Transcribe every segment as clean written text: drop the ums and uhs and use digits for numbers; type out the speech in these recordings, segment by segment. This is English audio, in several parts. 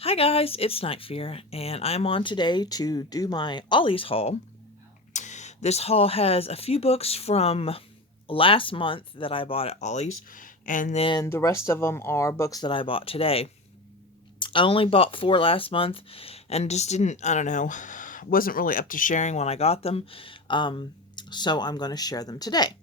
Hi guys, it's Night Fear, and I'm on today to do my Ollie's haul. This haul has a few books from last month that I bought at Ollie's, and then the rest of them are books that I bought today. I only bought 4 last month, and just didn't, I don't know, wasn't really up to sharing when I got them, um, so I'm going to share them today.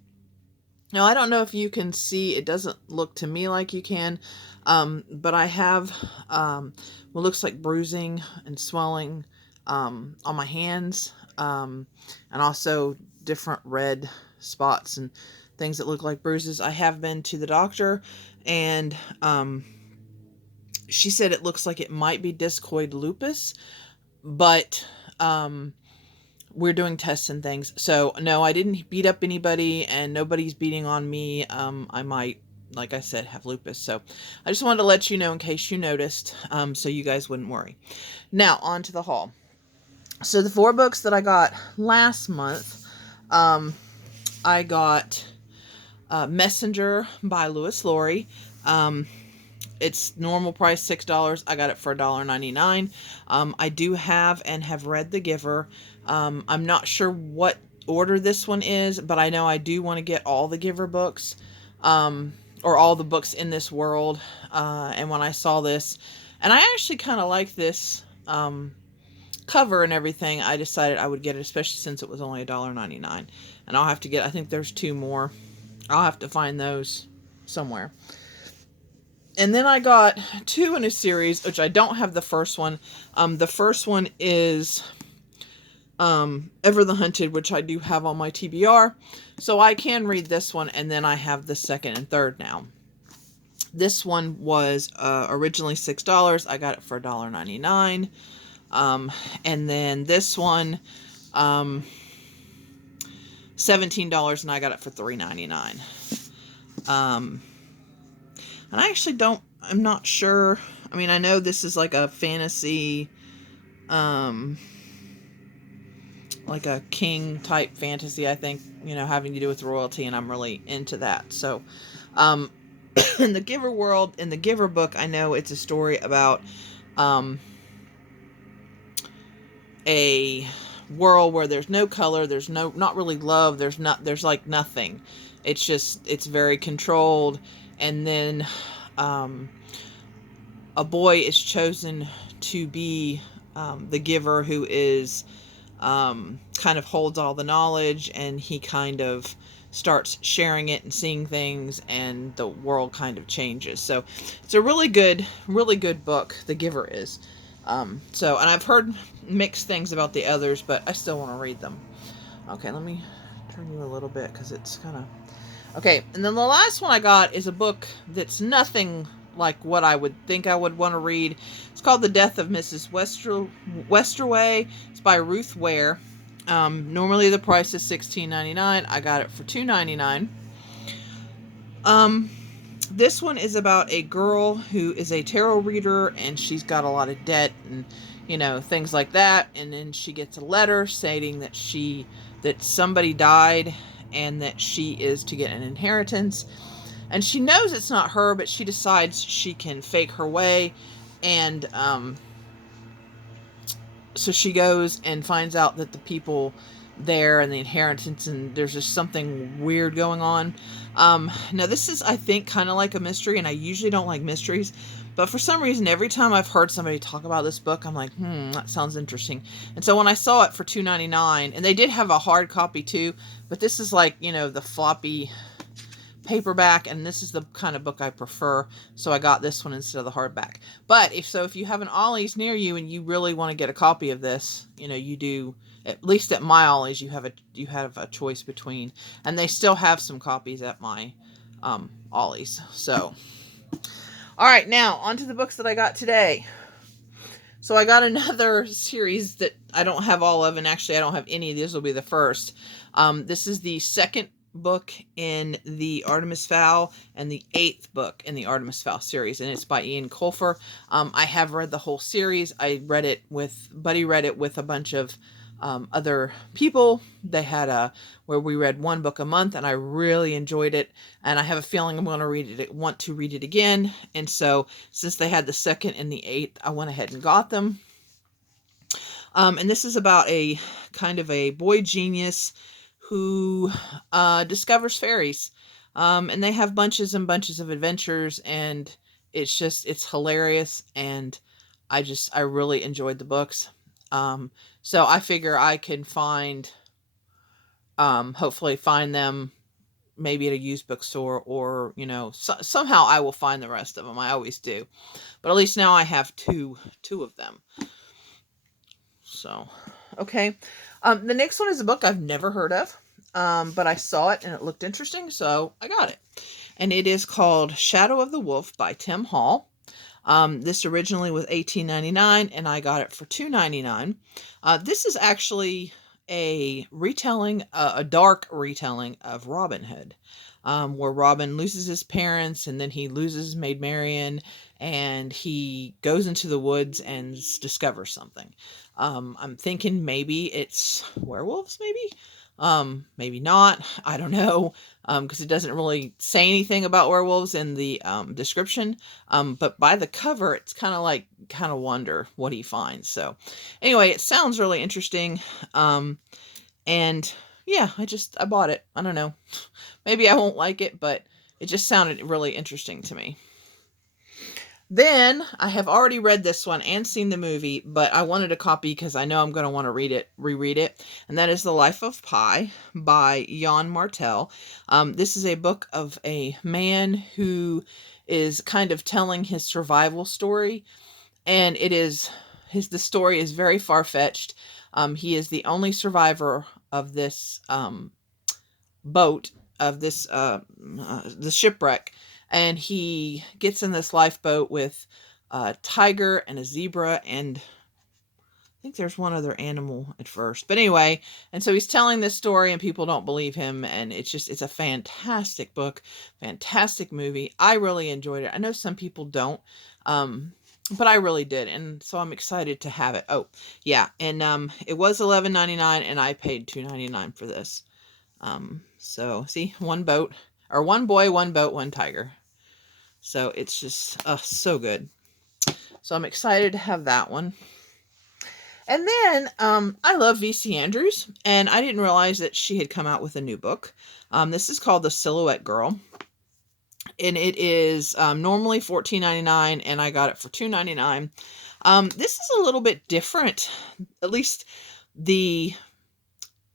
Now, I don't know if you can see, it doesn't look to me like you can, but I have what looks like bruising and swelling on my hands, and also different red spots and things that look like bruises. I have been to the doctor, and she said it looks like it might be discoid lupus, but we're doing tests and things. So no, I didn't beat up anybody, and nobody's beating on me. I might, like I said, have lupus. So I just wanted to let you know in case you noticed, so you guys wouldn't worry. Now on to the haul. So the 4 books that I got last month, I got Messenger by Lewis Laurie. It's normal price $6. I got it for $1.99. I do have and have read The Giver. I'm not sure what order this one is, but I know I do want to get all the Giver books, or all the books in this world. And when I saw this, and I actually kind of like this cover and everything, I decided I would get it, especially since it was only $1.99. And I'll have to get, I think there's 2 more. I'll have to find those somewhere. And then I got 2 in a series, which I don't have the first one. The first one is Ever the Hunted, which I do have on my TBR. So I can read this one, and then I have the second and third now. This one was originally $6. I got it for $1.99. And then this one, $17, and I got it for $3.99. And I actually I'm not sure. I mean, I know this is like a fantasy, like a king type fantasy, I think, having to do with royalty, and I'm really into that. So, in the Giver world, in the Giver book, I know it's a story about, a world where there's no color, there's not really love, there's like nothing. It's very controlled. And then a boy is chosen to be the giver, who is kind of holds all the knowledge, and he kind of starts sharing it and seeing things, and the world kind of changes. So it's a really good book, The Giver is. So, and I've heard mixed things about the others, but I still want to read them. Okay, let me turn you a little bit because it's kind of... Okay, and then the last one I got is a book that's nothing like what I would think I would want to read. It's called The Death of Mrs. Westerway. It's by Ruth Ware. Normally the price is $16.99. I got it for $2.99. This one is about a girl who is a tarot reader, and she's got a lot of debt and things like that. And then she gets a letter stating that somebody died, and that she is to get an inheritance. And she knows it's not her, but she decides she can fake her way. And so she goes and finds out that the people there and the inheritance, and there's just something weird going on. Now this is, I think, kind of like a mystery, and I usually don't like mysteries, but for some reason, every time I've heard somebody talk about this book, I'm like, that sounds interesting. And so when I saw it for $2.99, and they did have a hard copy too, but this is like, the floppy paperback, and this is the kind of book I prefer, so I got this one instead of the hardback. But if you have an Ollie's near you and you really want to get a copy of this, you do. At least at my Ollie's, you have a choice between, and they still have some copies at my Ollie's. So, all right, now on to the books that I got today. So I got another series that I don't have all of, and actually I don't have any. This will be the first. This is the second book in the Artemis Fowl, and the 8th book in the Artemis Fowl series, and it's by Ian Colfer. I have read the whole series. Buddy read it with a bunch of other people. They had a where we read one book a month, and I really enjoyed it. And I have a feeling I'm going to read it. Want to read it again. And so, since they had the second and the eighth, I went ahead and got them. And this is about a kind of a boy genius who discovers fairies. And they have bunches and bunches of adventures, and it's hilarious. And I really enjoyed the books. So I figure I can hopefully find them maybe at a used bookstore, or, somehow I will find the rest of them. I always do. But at least now I have two of them. So, okay. The next one is a book I've never heard of, but I saw it and it looked interesting, so I got it. And it is called Shadow of the Wolf by Tim Hall. This originally was $18.99, and I got it for $2.99. This is actually a retelling, a dark retelling of Robin Hood, where Robin loses his parents, and then he loses Maid Marian, and he goes into the woods and discovers something. I'm thinking maybe it's werewolves, maybe not. I don't know, because it doesn't really say anything about werewolves in the description. But by the cover, it's kind of wonder what he finds. So anyway, it sounds really interesting. And yeah, I bought it. I don't know. Maybe I won't like it, but it just sounded really interesting to me. Then I have already read this one and seen the movie, but I wanted a copy because I know I'm going to want to reread it. And that is The Life of Pi by Jan Martel. This is a book of a man who is kind of telling his survival story, and the story is very far-fetched. He is the only survivor of this boat, of this the shipwreck, and he gets in this lifeboat with a tiger and a zebra, and I think there's one other animal at first, but anyway. And so he's telling this story, and people don't believe him, and it's a fantastic book, fantastic movie. I really enjoyed it. I know some people don't, but I really did, and so I'm excited to have it. Oh yeah, and it was $11.99, and I paid $2.99 for this. So see, one boat, or one boy, one boat, one tiger. So it's just so good. So I'm excited to have that one. And then I love V.C. Andrews, and I didn't realize that she had come out with a new book. This is called The Silhouette Girl, and it is normally $14.99, and I got it for $2.99. This is a little bit different. At least the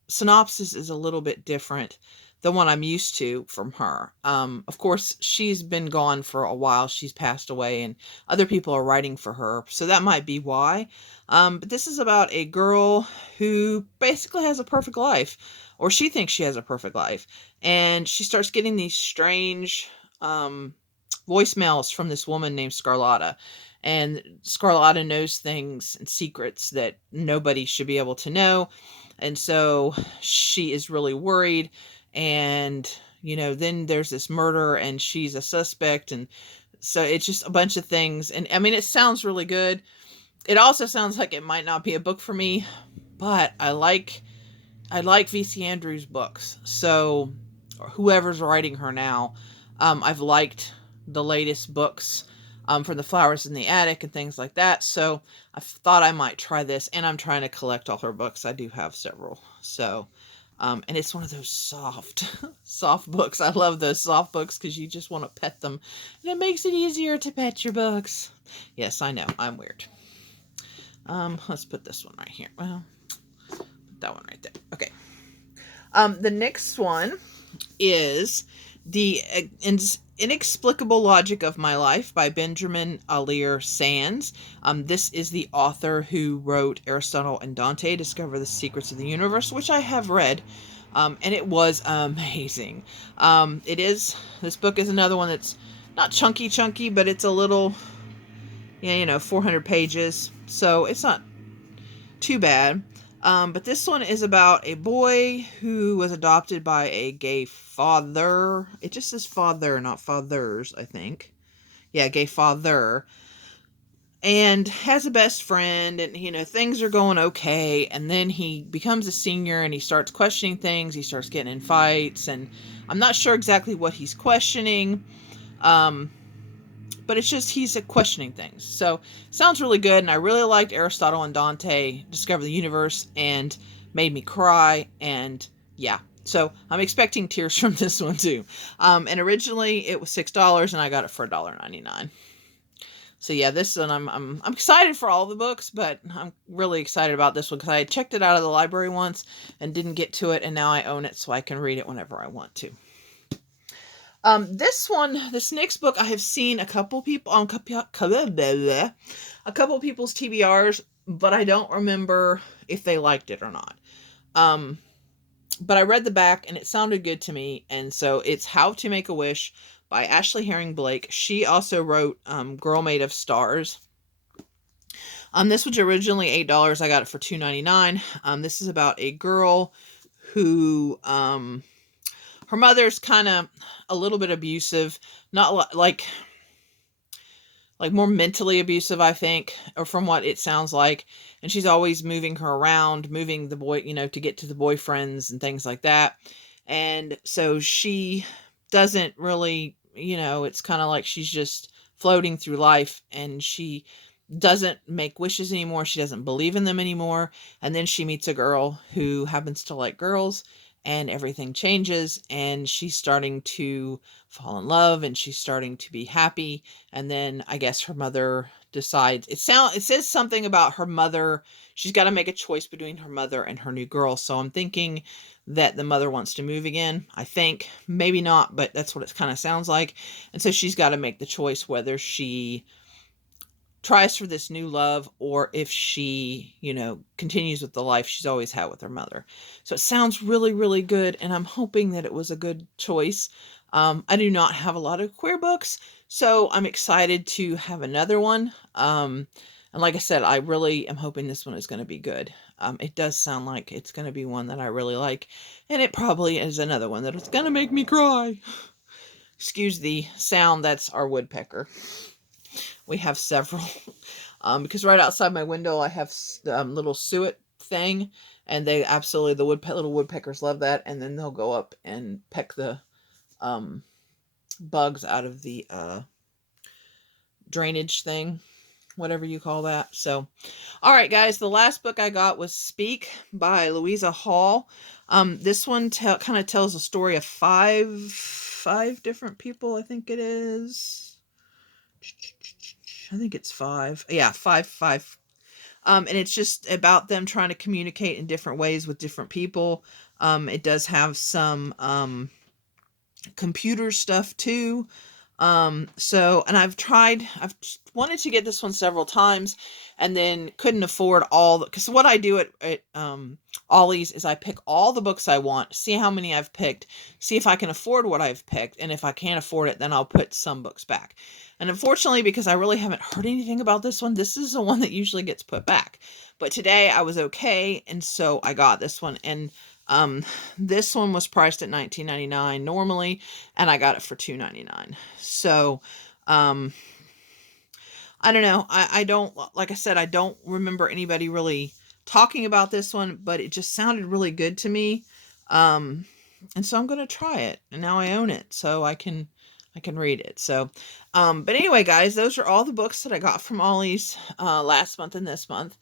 synopsis is a little bit different than what I'm used to from her. Of course, she's been gone for a while. She's passed away, and other people are writing for her, so that might be why. But this is about a girl who basically has a perfect life, or she thinks she has a perfect life, and she starts getting these strange voicemails from this woman named Scarlotta. And Scarlotta knows things and secrets that nobody should be able to know. And so she is really worried. And, then there's this murder, and she's a suspect. And so it's just a bunch of things. And I mean, it sounds really good. It also sounds like it might not be a book for me, but I like V.C. Andrews' books. So whoever's writing her now, I've liked the latest books from The Flowers in the Attic and things like that. So I thought I might try this, and I'm trying to collect all her books. I do have several. So, and it's one of those soft books. I love those soft books because you just want to pet them, and it makes it easier to pet your books. Yes, I know, I'm weird. Let's put this one right here. Well, put that one right there. Okay. The next one is The Inexplicable Logic of My Life by Benjamin Alire Sands. This is the author who wrote Aristotle and Dante Discover the Secrets of the Universe, which I have read, and it was amazing. This book is another one that's not chunky, but it's a little, 400 pages, so it's not too bad. But this one is about a boy who was adopted by a gay father. It just says father, not fathers, I think. Yeah, gay father. and has a best friend, and things are going okay, and then he becomes a senior and he starts questioning things. He starts getting in fights, and I'm not sure exactly what he's questioning. um but it's just he's questioning things. So sounds really good, and I really liked Aristotle and Dante Discover the Universe, and made me cry, and yeah. So I'm expecting tears from this one too. And originally it was $6, and I got it for $1.99. So yeah, this one I'm excited for all the books, but I'm really excited about this one because I checked it out of the library once and didn't get to it, and now I own it, so I can read it whenever I want to. This next book, I have seen a couple people on a couple people's TBRs, but I don't remember if they liked it or not. Um, but I read the back and it sounded good to me, and so it's How to Make a Wish by Ashley Herring Blake. She also wrote Girl Made of Stars. This was originally $8. I got it for $2.99. This is about a girl who her mother's kind of a little bit abusive, not like more mentally abusive, I think, or from what it sounds like. And she's always moving her around, moving the boy, to get to the boyfriends and things like that. And so she doesn't really, it's kind of like she's just floating through life, and she doesn't make wishes anymore. She doesn't believe in them anymore. And then she meets a girl who happens to like girls, and everything changes, and she's starting to fall in love, and she's starting to be happy. And then I guess her mother decides, it says something about her mother. She's got to make a choice between her mother and her new girl. So I'm thinking that the mother wants to move again. I think maybe not, but that's what it kind of sounds like. And so she's got to make the choice whether she tries for this new love, or if she, continues with the life she's always had with her mother. So it sounds really, really good, and I'm hoping that it was a good choice. I do not have a lot of queer books, so I'm excited to have another one. And like I said, I really am hoping this one is going to be good. It does sound like it's going to be one that I really like, and it probably is another one that is going to make me cry. Excuse the sound, that's our woodpecker. We have several. Because right outside my window, I have little suet thing, and they absolutely, the little woodpeckers love that, and then they'll go up and peck the bugs out of the drainage thing, whatever you call that. So, all right, guys, the last book I got was Speak by Louisa Hall. This one kind of tells a story of five different people, I think it is. I think it's five. Yeah, five. And it's just about them trying to communicate in different ways with different people. It does have some computer stuff too. And I've wanted to get this one several times, and then couldn't afford all, because what I do at Ollie's is I pick all the books I want, see how many I've picked, see if I can afford what I've picked, and if I can't afford it, then I'll put some books back. And unfortunately, because I really haven't heard anything about this one, this is the one that usually gets put back. But today I was okay, and so I got this one. And this one was priced at $19.99 normally, and I got it for $2.99. So, I don't know. I don't, like I said, I don't remember anybody really talking about this one, but it just sounded really good to me. And so I'm going to try it, and now I own it, so I can read it. So, but anyway, guys, those are all the books that I got from Ollie's last month and this month.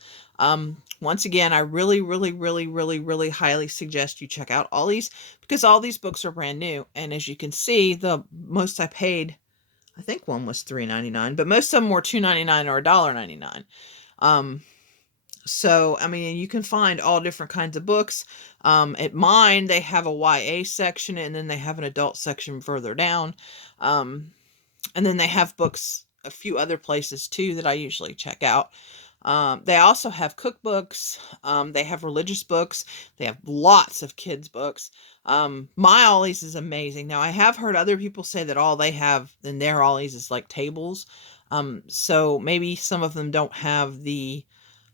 Once again, I really, really, really, really, really highly suggest you check out Ollie's, because all these books are brand new. And as you can see, the most I paid, I think one was $3.99, but most of them were $2.99 or $1.99. So, I mean, you can find all different kinds of books. At mine, they have a YA section, and then they have an adult section further down. And then they have books a few other places too that I usually check out. They also have cookbooks. They have religious books. They have lots of kids' books. My Ollie's is amazing. Now, I have heard other people say that all they have in their Ollie's is like tables. So maybe some of them don't have the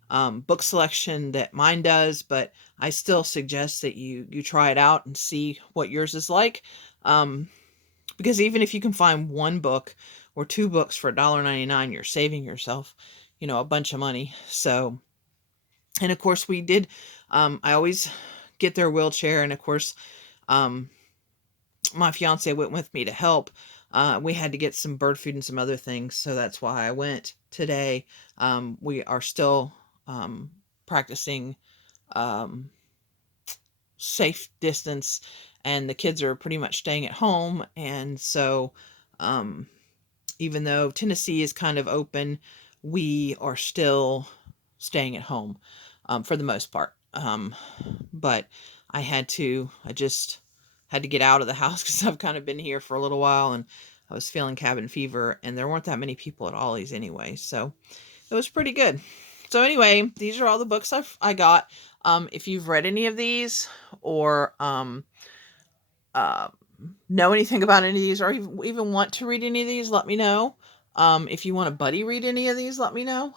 book selection that mine does, but I still suggest that you try it out and see what yours is like. Because even if you can find one book or two books for $1.99, you're saving yourself, a bunch of money. So, and of course we did, I always get their wheelchair. And of course, um, my fiance went with me to help. We had to get some bird food and some other things. So that's why I went today. We are still, practicing, um, safe distance, and the kids are pretty much staying at home. And so, um, even though Tennessee is kind of open, we are still staying at home, for the most part. But I just had to get out of the house because I've kind of been here for a little while, and I was feeling cabin fever, and there weren't that many people at Ollie's anyway. So it was pretty good. So anyway, these are all the books I got. If you've read any of these, or uh, know anything about any of these, or even want to read any of these, let me know. If you want a buddy read any of these, let me know.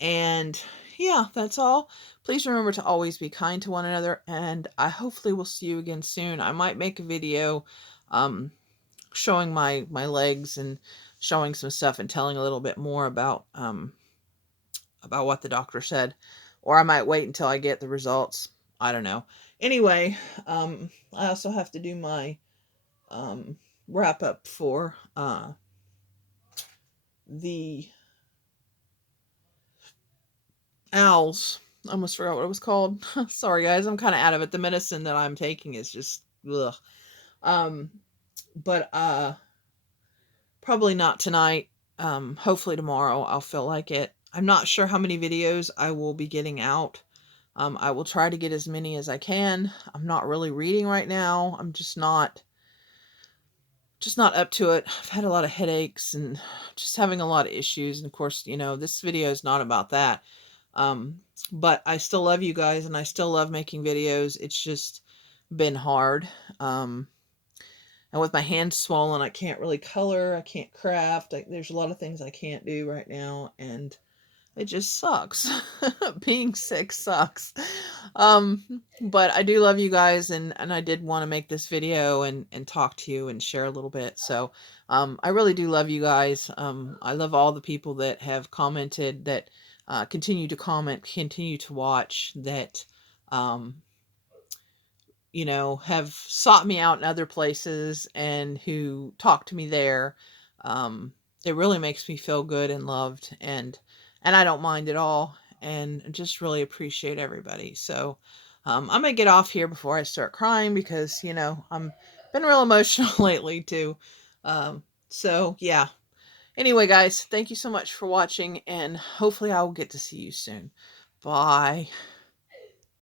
And yeah, that's all. Please remember to always be kind to one another, and I hopefully will see you again soon. I might make a video, um, showing my legs and showing some stuff and telling a little bit more about what the doctor said, or I might wait until I get the results. I don't know. Anyway, I also have to do my, wrap up for the owls. I almost forgot what it was called. Sorry, guys. I'm kind of out of it. The medicine that I'm taking is just ugh. Um, but probably not tonight. Hopefully tomorrow I'll feel like it. I'm not sure how many videos I will be getting out. I will try to get as many as I can. I'm not really reading right now. I'm just not up to it. I've had a lot of headaches and just having a lot of issues. And of course, this video is not about that. Um, but I still love you guys, and I still love making videos. It's just been hard. Um, and with my hands swollen, I can't really color. I can't craft. There's a lot of things I can't do right now, and it just sucks. Being sick sucks. But I do love you guys, and I did want to make this video and talk to you and share a little bit. So, I really do love you guys. I love all the people that have commented, that continue to comment, continue to watch, that um, have sought me out in other places and who talk to me there. Um, it really makes me feel good and loved, and I don't mind at all, and just really appreciate everybody. So, I'm gonna get off here before I start crying, because I'm been real emotional lately too. So yeah. Anyway, guys, thank you so much for watching, and hopefully I will get to see you soon. Bye.